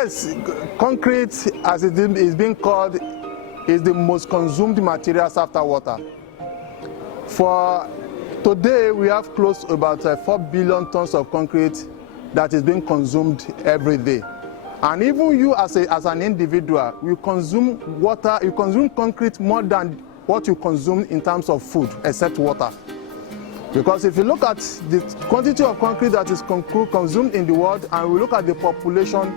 Yes, concrete, as it is being called, is the most consumed materials after water. For today, we have close to about 4 billion tons of concrete that is being consumed every day. And even you as an individual, you consume water, you consume concrete more than what you consume in terms of food, except water. Because if you look at the quantity of concrete that is consumed in the world, and we look at the population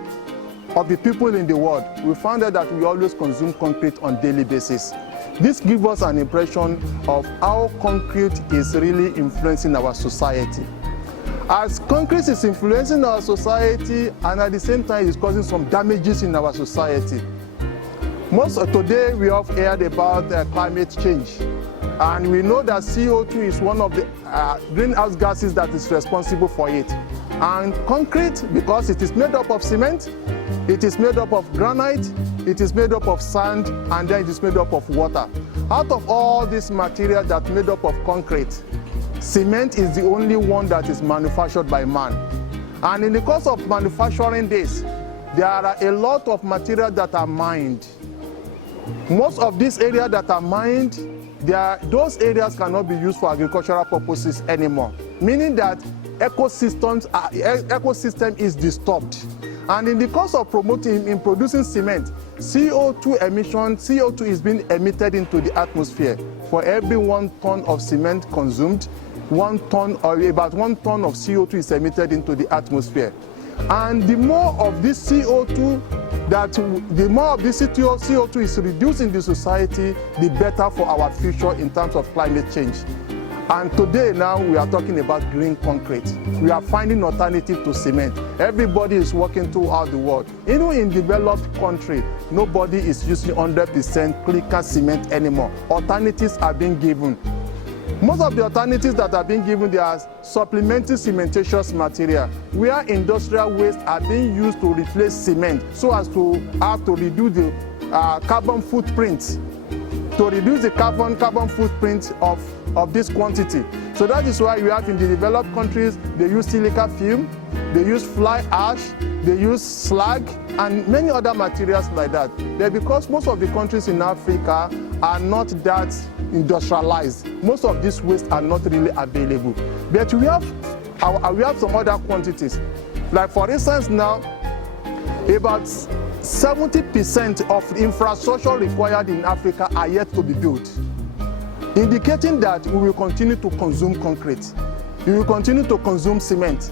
of the people in the world, we found out that we always consume concrete on a daily basis. This gives us an impression of how concrete is really influencing our society. As concrete is influencing our society, and at the same time is causing some damages in our society. Most of today we have heard about climate change, and we know that CO2 is one of the greenhouse gases that is responsible for it. And concrete, because it is made up of cement, it is made up of granite, it is made up of sand, and then it is made up of water. Out of all this material that made up of concrete, cement is the only one that is manufactured by man. And in the course of manufacturing this, there are a lot of material that are mined. Most of these areas that are mined, those areas cannot be used for agricultural purposes anymore, meaning that ecosystem is disturbed. And in the course of producing cement, CO2 emission, CO2 is being emitted into the atmosphere. For every 1 ton of cement consumed, 1 ton or about 1 ton of CO2 is emitted into the atmosphere. And the more of this CO2 is reduced in the society, the better for our future in terms of climate change. And today now we are talking about green concrete. We are finding alternative to cement. Everybody is working throughout the world. Even in developed country, nobody is using 100% clicker cement anymore. Alternatives are being given. Most of the alternatives that are being given, they are supplementing cementitious material, where industrial waste are being used to replace cement so as to have to reduce the carbon footprint, of this quantity. So that is why we have in the developed countries, they use silica fume, they use fly ash, they use slag, and many other materials like that. But because most of the countries in Africa are not that industrialized, most of these wastes are not really available. But we have some other quantities. Like for instance now, about 70% of the infrastructure required in Africa are yet to be built, indicating that we will continue to consume concrete, we will continue to consume cement.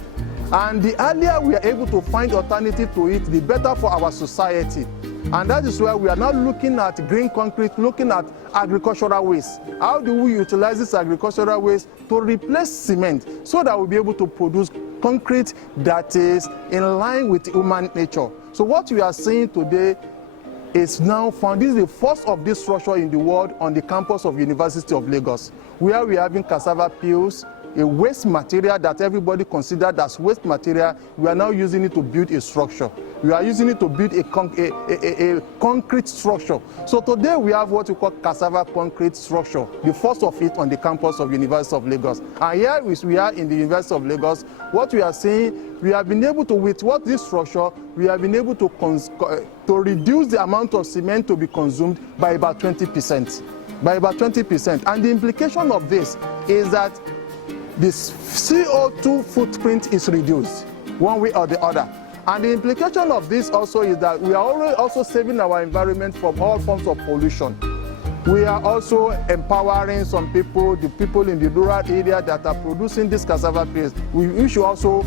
And the earlier we are able to find alternative to it, the better for our society. And that is why we are now looking at green concrete, looking at agricultural waste. How do we utilize this agricultural waste to replace cement so that we'll be able to produce concrete that is in line with human nature? So what we are seeing today is now found. This is the first of this structure in the world on the campus of University of Lagos, where we are having cassava peels, a waste material that everybody considered as waste material. We are now using it to build a structure. We are using it to build a concrete structure. So today we have what we call cassava concrete structure, the first of it on the campus of University of Lagos. And here we are in the University of Lagos. What we are saying, we have been able to, with what this structure, we have been able to reduce the amount of cement to be consumed by about 20%. By about 20%. And the implication of this is that this CO2 footprint is reduced one way or the other. And the implication of this also is that we are also saving our environment from all forms of pollution. We are also empowering some people, the people in the rural area that are producing this cassava paste. We should also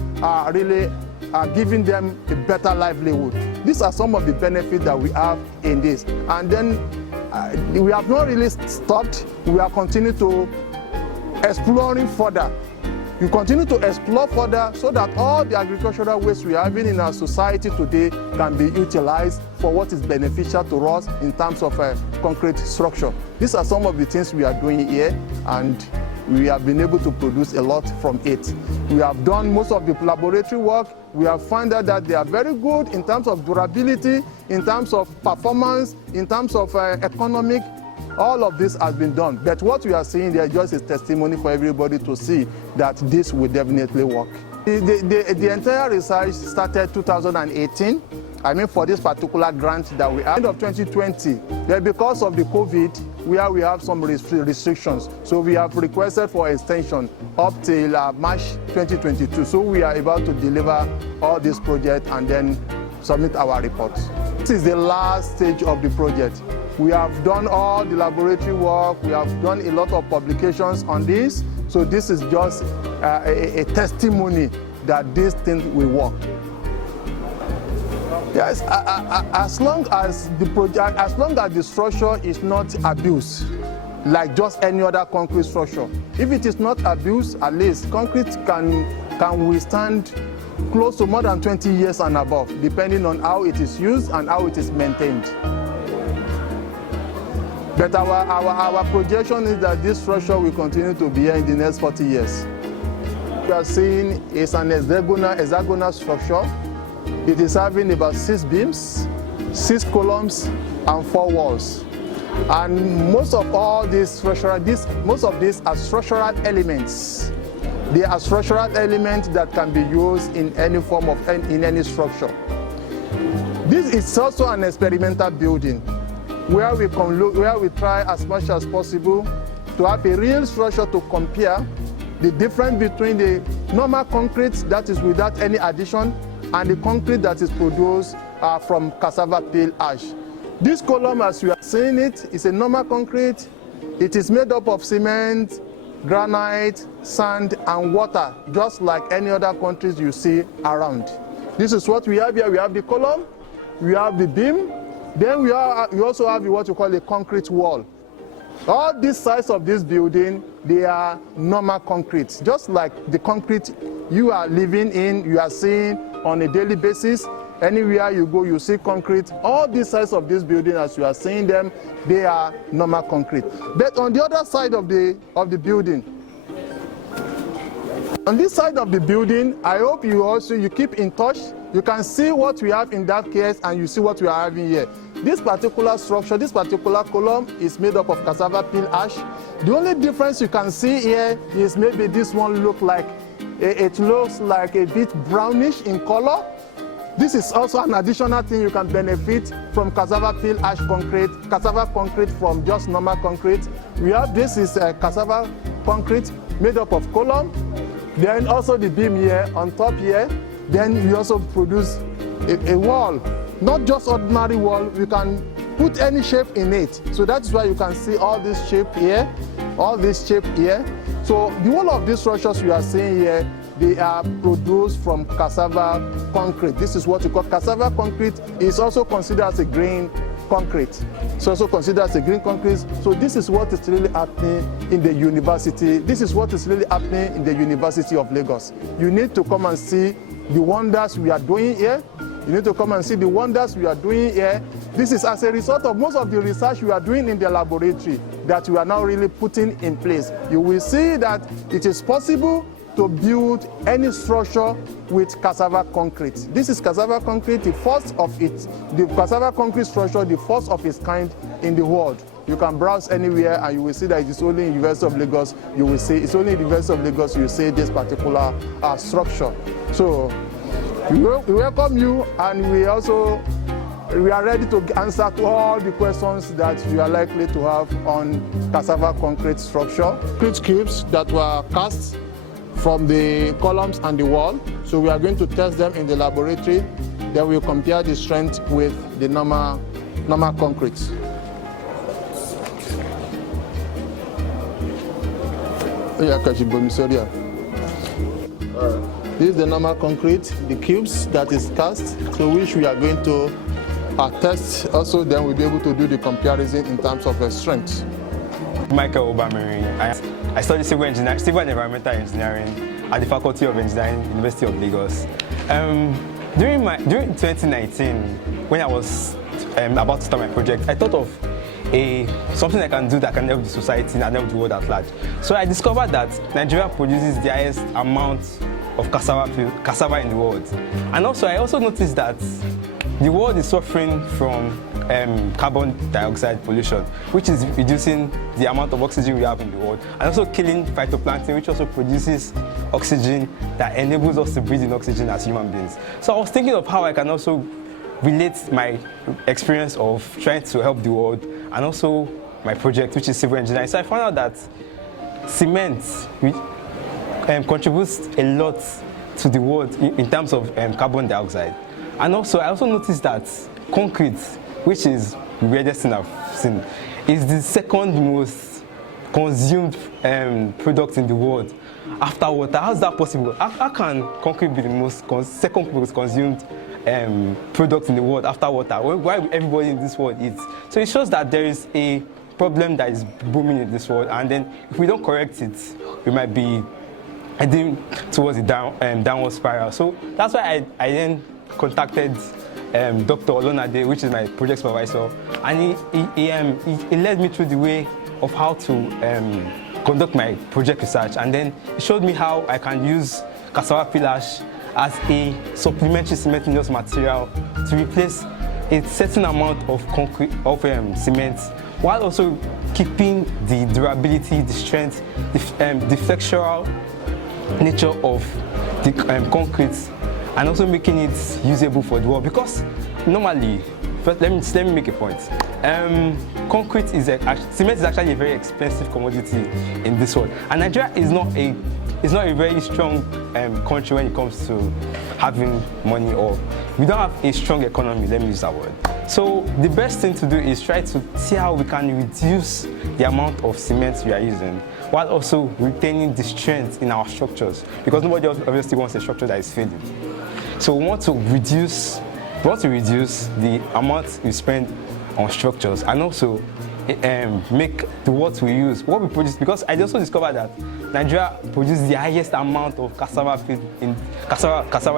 really giving them a better livelihood. These are some of the benefits that we have in this. And then we have not really stopped. We are continuing to exploring further. We continue to explore further so that all the agricultural waste we are having in our society today can be utilized for what is beneficial to us in terms of concrete structure. These are some of the things we are doing here, and we have been able to produce a lot from it. We have done most of the laboratory work. We have found out that they are very good in terms of durability, in terms of performance, in terms of economic. All of this has been done, but what we are seeing there just is testimony for everybody to see that this will definitely work. The entire research started 2018, I mean for this particular grant that we have. End of 2020, then because of the COVID, where we have some restrictions, so we have requested for extension up till March 2022. So we are able to deliver all this project and then submit our reports. This is the last stage of the project. We have done all the laboratory work, we have done a lot of publications on this, so this is just a testimony that this thing will work. Yes, as long as the structure is not abused, like just any other concrete structure. If it is not abused, at least concrete can withstand close to more than 20 years and above, depending on how it is used and how it is maintained. But our projection is that this structure will continue to be here in the next 40 years. We are seeing is an hexagonal structure. It is having about 6 beams, 6 columns, and 4 walls. And most of these are structural elements. They are structural elements that can be used in any form of in any structure. This is also an experimental building where we try as much as possible to have a real structure to compare the difference between the normal concrete that is without any addition and the concrete that is produced from cassava peel ash. This column, as you are seeing it, is a normal concrete. It is made up of cement, granite, sand, and water, just like any other countries you see around. This is what we have here. We have the column, we have the beam, then we also have what you call a concrete wall. All these sides of this building, they are normal concrete, just like the concrete you are living in, you are seeing on a daily basis. Anywhere you go, you see concrete. All these sides of this building, as you are seeing them, they are normal concrete. But on the other side of the building, on this side of the building, I hope you keep in touch. You can see what we have in that case and you see what we are having here. This particular structure, this particular column is made up of cassava peel ash. The only difference you can see here is maybe this one looks like a bit brownish in color. This is also an additional thing you can benefit from cassava peel ash concrete, cassava concrete from just normal concrete. This is cassava concrete made up of column, then also the beam here on top here. Then you also produce a wall, not just ordinary wall. You can put any shape in it. So that's why you can see all this shape here, all this shape here. So the whole of these structures you are seeing here, they are produced from cassava concrete. This is what you call cassava concrete. It's also considered as a green concrete. It's also considered as a green concrete. So this is what is really happening in the university. This is what is really happening in the University of Lagos. You need to come and see the wonders we are doing here. You need to come and see the wonders we are doing here. This is as a result of most of the research we are doing in the laboratory that we are now really putting in place. You will see that it is possible to build any structure with cassava concrete. This is cassava concrete, the first of its, the cassava concrete structure, the first of its kind in the world. You can browse anywhere and you will see that it is only in the University of Lagos. You will see it's only in the University of Lagos you see this particular structure. So we welcome you, and we are ready to answer to all the questions that you are likely to have on cassava concrete structure. Concrete cubes that were cast from the columns and the wall. So we are going to test them in the laboratory. Then we'll compare the strength with the normal concrete. This is the normal concrete, the cubes that is cast, so which we are going to test also. Then we'll be able to do the comparison in terms of strength. Michael Obamiri. I studied civil and environmental engineering at the Faculty of Engineering, University of Lagos. During 2019, when I was about to start my project, I thought of something I can do that can help the society and help the world at large. So I discovered that Nigeria produces the highest amount of cassava in the world. And also, I also noticed that the world is suffering from carbon dioxide pollution, which is reducing the amount of oxygen we have in the world, and also killing phytoplankton, which also produces oxygen that enables us to breathe in oxygen as human beings. So I was thinking of how I can also relate my experience of trying to help the world and also my project, which is civil engineering. So I found out that cement contributes a lot to the world in terms of carbon dioxide. And also, I also noticed that concrete, which is the weirdest thing I've seen, is the second most consumed product in the world after water. How is that possible? How can concrete be the second most consumed product in the world after water? Why everybody in this world eats? So it shows that there is a problem that is booming in this world, and then if we don't correct it, we might be heading towards a downward spiral. So that's why I then contacted Dr. Olonade, which is my project supervisor, and he led me through the way of how to conduct my project research, and then he showed me how I can use cassava peel ash as a supplementary cementinous material to replace a certain amount of cement, while also keeping the durability, the strength, the flexural nature of the concrete, and also making it usable for the world. Because normally, first let me make a point. Cement is actually a very expensive commodity in this world, and Nigeria is not a very strong country when it comes to having money, or we don't have a strong economy, let me use that word. So the best thing to do is try to see how we can reduce the amount of cement we are using, while also retaining the strength in our structures, because nobody else obviously wants a structure that is failing. So we want to reduce the amount we spend on structures, and also make what we produce, because I also discovered that Nigeria produces the highest amount of cassava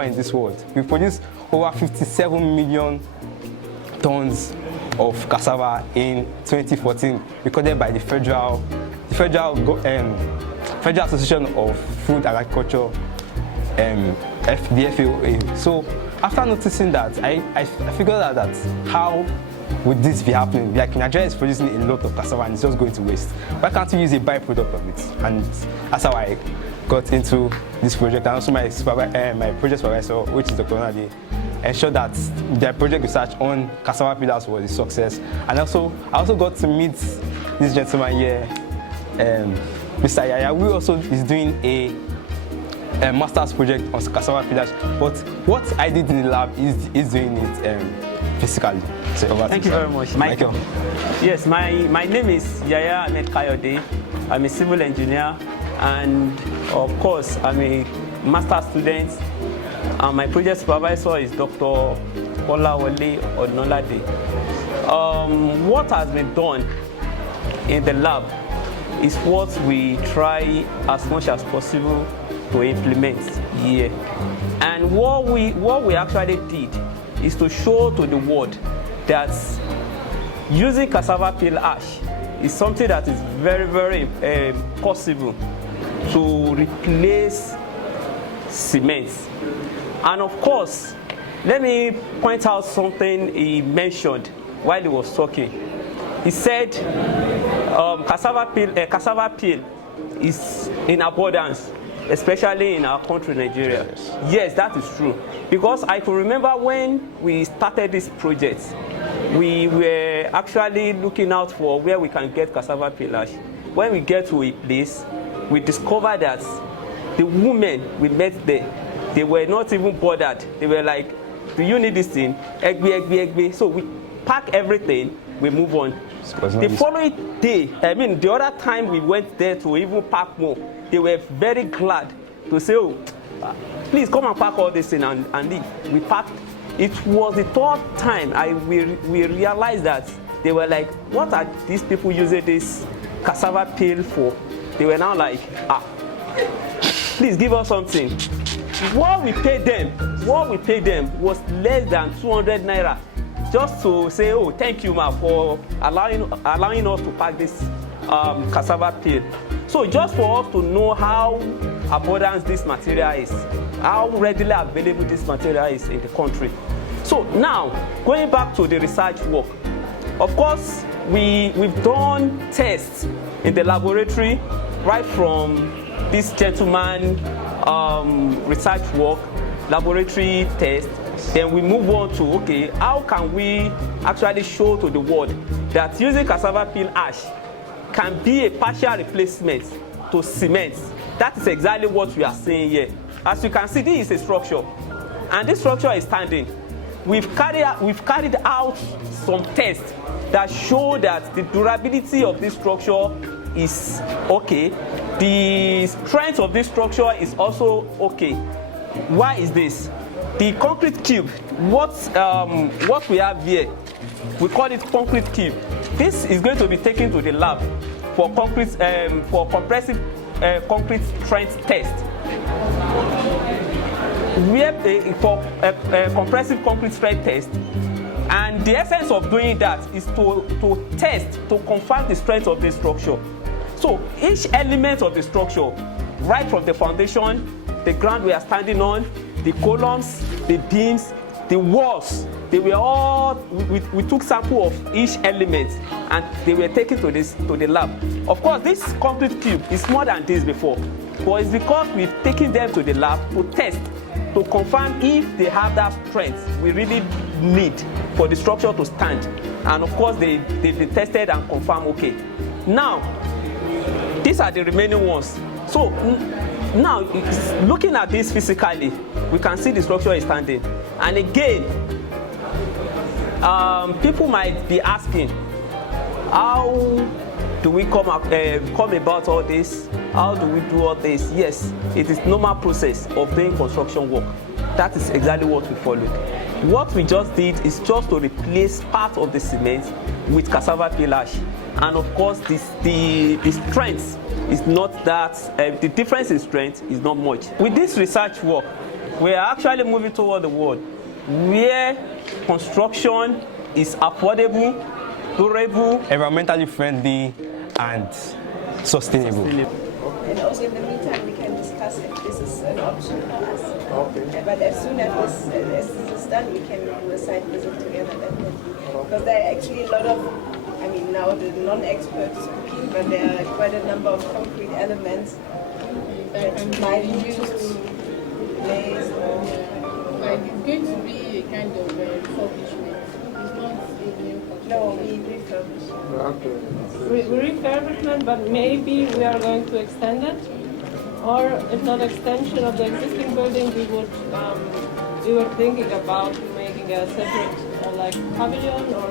in this world. We produce over 57 million tons of cassava in 2014, recorded by the Federal Association of Food and Agriculture, the FAO. So after noticing that, I figured out that how would this be happening? Like Nigeria is producing a lot of cassava and it's just going to waste. Why can't we use a byproduct of it? And that's how I got into this project. And also my project supervisor, which is Dr. Olonade, ensured that their project research on cassava pillars was a success. And also, I also got to meet this gentleman here, Mr. Yaya, who also is doing a master's project on cassava pillars. But what I did in the lab is doing it physically. So thank you very much, Michael. Yes, my name is Yaya Ahmed Kayode. I'm a civil engineer, and of course, I'm a master's student. And my project supervisor is Dr. Kolawole Adisa Olonade. What has been done in the lab is what we try as much as possible to implement here. And what we actually did is to show to the world that using cassava peel ash is something that is very, very possible to replace cement. And of course, let me point out something he mentioned while he was talking. He said cassava peel is in abundance, especially in our country, Nigeria. Yes, that is true. Because I can remember when we started this project, we were actually looking out for where we can get cassava peel ash. When we get to a place, we discovered that the women we met there, they were not even bothered. They were like, do you need this thing? Egbe. So we pack everything, we move on. The following day, the other time we went there to even pack more, they were very glad to say, oh, please come and pack all this in and leave. We packed. It was the third time we realized that they were like, what are these people using this cassava peel for? They were now like, please give us something. What we paid them was less than 200 naira, just to say, oh, thank you, ma, for allowing us to pack this cassava peel. So just for us to know how abundant this material is, how readily available this material is in the country. So now, going back to the research work, of course, we've done tests in the laboratory, right from this gentleman research work, laboratory test, Then we move on to, okay, how can we actually show to the world that using cassava peel ash can be a partial replacement to cement? That is exactly what we are seeing here. As you can see, this is a structure, and this structure is standing. We've carried out some tests that show that the durability of this structure is okay. The strength of this structure is also okay. Why is this? The concrete cube, what we have here, we call it concrete cube. This is going to be taken to the lab for compressive concrete strength test. For compressive concrete strength test, and the essence of doing that is to test, to confirm the strength of the structure. So each element of the structure, right from the foundation, the ground we are standing on, the columns, the beams, the walls, they were all, we took sample of each element and they were taken to the lab. Of course, this concrete cube is more than this before, but it's because we've taken them to the lab to test, to confirm if they have that strength we really need for the structure to stand. And of course, they've been tested and confirmed okay. Now, these are the remaining ones. So now, looking at this physically, we can see the structure is standing. And again, people might be asking, how do we come about all this? How do we do all this? Yes, it is normal process of doing construction work. That is exactly what we followed. What we just did is just to replace part of the cement with cassava peel ash. And of course, the strength is not that, the difference in strength is not much. With this research work, we are actually moving toward the world where construction is affordable, durable, environmentally friendly, and sustainable. And also in the meantime, we can discuss if this is an option for us. Okay. But as soon as this is done, we can do a site visit together, definitely. Because there are actually a lot of, I mean, now the non-experts speaking, but there are quite a number of concrete elements that might be used to place. Like it's going to be a kind of refurbishment. It's not a new construction. No, we refurbish. Okay. Refurbishment, but maybe we are going to extend it, or if not extension of the existing building, we were thinking about making a separate like pavilion or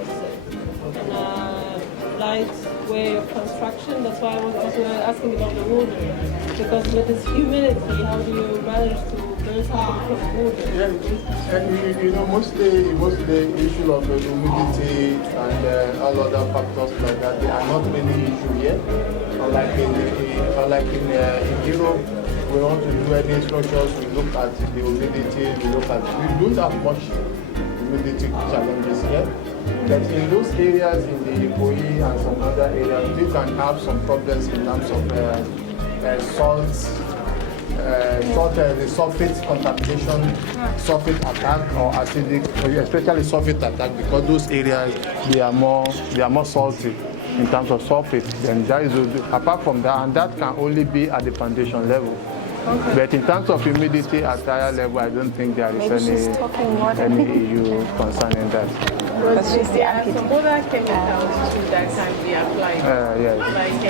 a light way of construction. That's why I was also asking about the wood, because with this humidity, how do you manage to build something from wood? Yeah, you know, mostly the issue of the humidity and all other factors like that, they are not really issue yet. Unlike in Europe, we want to do any structures, we look at the humidity, we don't have much humidity challenges yet. But in those areas, in the Ikoyi and some other areas, you can have some problems in terms of the surface contamination, surface attack or acidic, especially surface attack, because those areas they are more salty in terms of surface. Then that is apart from that, and that can only be at the foundation level. Okay. But in terms of humidity at higher level, I don't think there is any issue concerning that. But there are some other chemicals too that can be applied. Like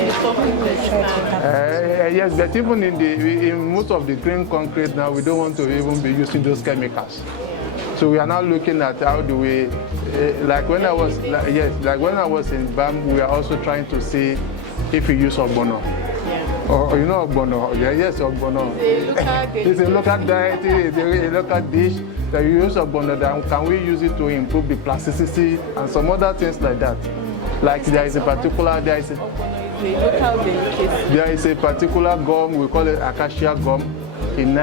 yes, but even in most of the green concrete now, we don't want to even be using those chemicals. So we are now looking at how do we, like when I was in BAM, we are also trying to see if we use ogbono. Or you know ogbono? Yes, ogbono. It's a local diet, it's a local dish. That you use ogbono, then can we use it to improve the plasticity and some other things like that? Like there is a particular gum, we call it acacia gum in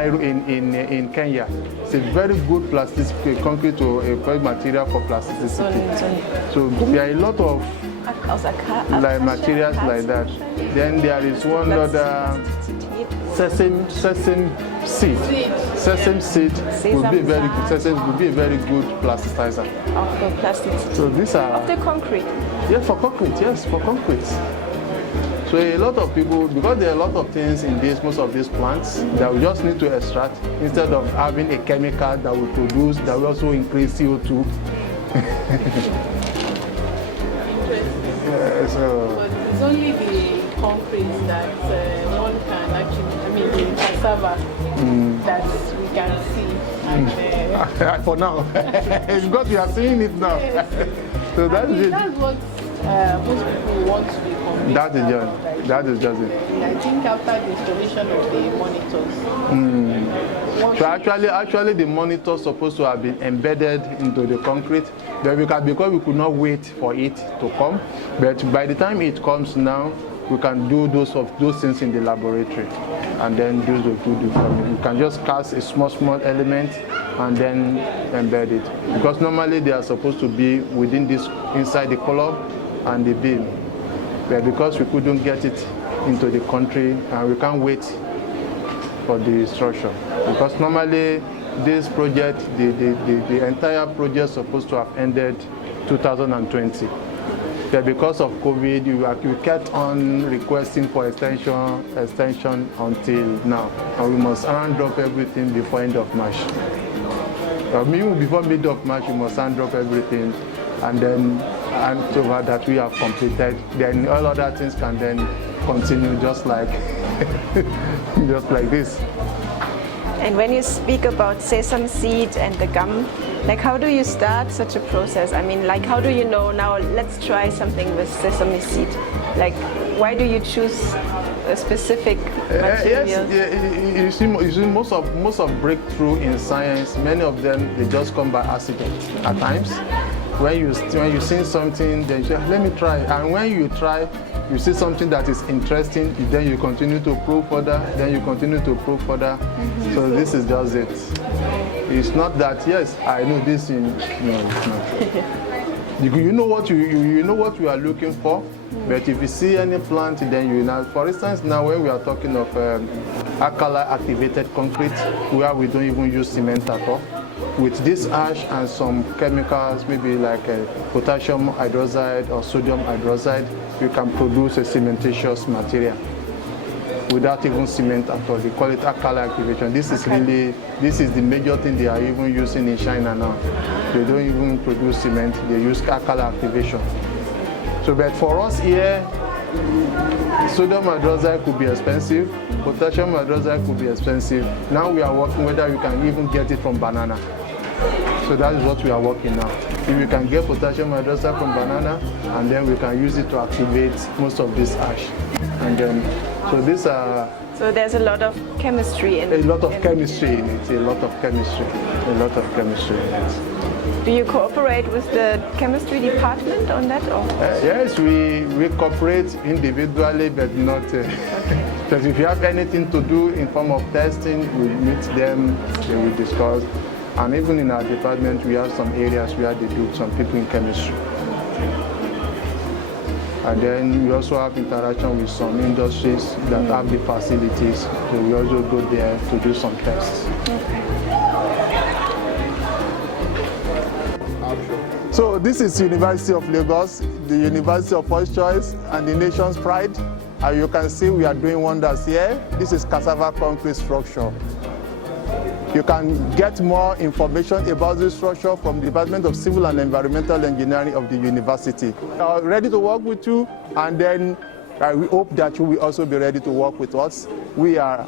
Kenya. It's a very good plasticity, concrete to a material for plasticity. So there are a lot of like materials like that. Then there is one other sesame seed. Sesame seed would be very good. Sesame would be a very good plasticizer. Of the plastic. So these are of the concrete. Yes, for concrete. Yes, for concrete. So a lot of people, because there are a lot of things in most of these plants that we just need to extract instead of having a chemical that will produce, that will also increase CO2. Yeah, so. But it's only the concrete that one can actually, the cassava that we can see. And, for now, because we are seeing it now. Yes. So that's it. That's what most people want to be convinced That is just, about. that is just it. I think after the installation of the monitors. So actually the monitor is supposed to have been embedded into the concrete, but because we could not wait for it to come, but by the time it comes now, we can do those things in the laboratory, and then do the you can just cast a small element and then embed it, because normally they are supposed to be within this, inside the column and the beam, but because we couldn't get it into the country and we can't wait for the structure, because normally this project, the entire project is supposed to have ended 2020. But because of COVID, we kept on requesting for extension until now, and we must hand up everything before end of March. Before mid of March, we must hand up everything, and then so that we have completed. Then all other things can then continue just like this. And when you speak about sesame seed and the gum, like how do you start such a process? I mean, like how do you know now let's try something with sesame seed? Like why do you choose a specific material? Yes, you see most of breakthrough in science, many of them they just come by accident at times. When you see something, then you say, let me try. And when you try, you see something that is interesting, then you continue to probe further, then you continue to probe further. So this is just it. It's not that, yes, I know this in, no, it's not. You know what you know what you are looking for, but if you see any plant, then you know. For instance, now when we are talking of alkali activated concrete, where we don't even use cement at all, with this ash and some chemicals, maybe like potassium hydroxide or sodium hydroxide, you can produce a cementitious material without even cement at all. They call it alkali activation. This is the major thing they are even using in China now. They don't even produce cement, they use alkali activation. So, but for us here, sodium hydroxide could be expensive, potassium hydroxide could be expensive. Now we are working whether you can even get it from banana. So that is what we are working now. If we can get potassium hydroxide from banana, and then we can use it to activate most of this ash. And then, so these are... So there's a lot of chemistry in it. A lot of chemistry in it, a lot of chemistry in it. Do you cooperate with the chemistry department on that? Or? Yes, we cooperate individually, but not... Because if you have anything to do in form of testing, we meet them, they will discuss. And even in our department, we have some areas where they do some people in chemistry. And then we also have interaction with some industries that have the facilities. So we also go there to do some tests. So this is University of Lagos, the University of First Choice and the nation's pride. As you can see, we are doing wonders here. This is cassava concrete structure. You can get more information about this structure from the Department of Civil and Environmental Engineering of the university. We are ready to work with you, and then we hope that you will also be ready to work with us. We are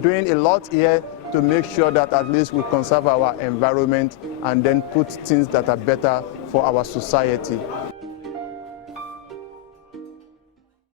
doing a lot here to make sure that at least we conserve our environment and then put things that are better for our society.